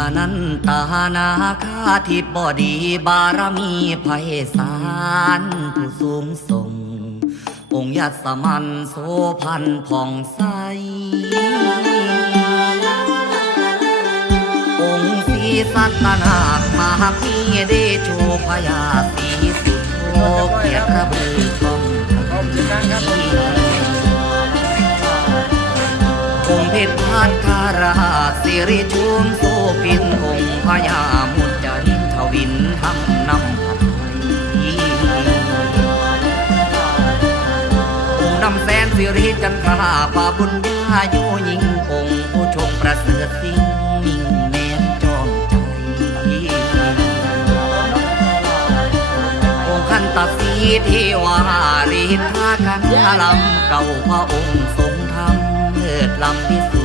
อนันตานาคาทิบอดีบารมีไพศาลผู้สูงส่ง องค์ยัสมันโสพันผ่องใส องค์ศีสัตนาคมหามีเดโชพยาสีสุโธเกียรติบุญทองขอบคุณ องค์เพชรพานคาราสิริชุมโซปินองค์พญามุจจารินทวินทำนำผัดไทยองค์นำแสนสิริจันทราปาบุญญาโยยิงองค์ผู้ชงประเสริฐสิ่งนิ่งแนนจอมใจองค์ขันตสีเทวาริทากันลำเก่าพระองค์ทรง ธร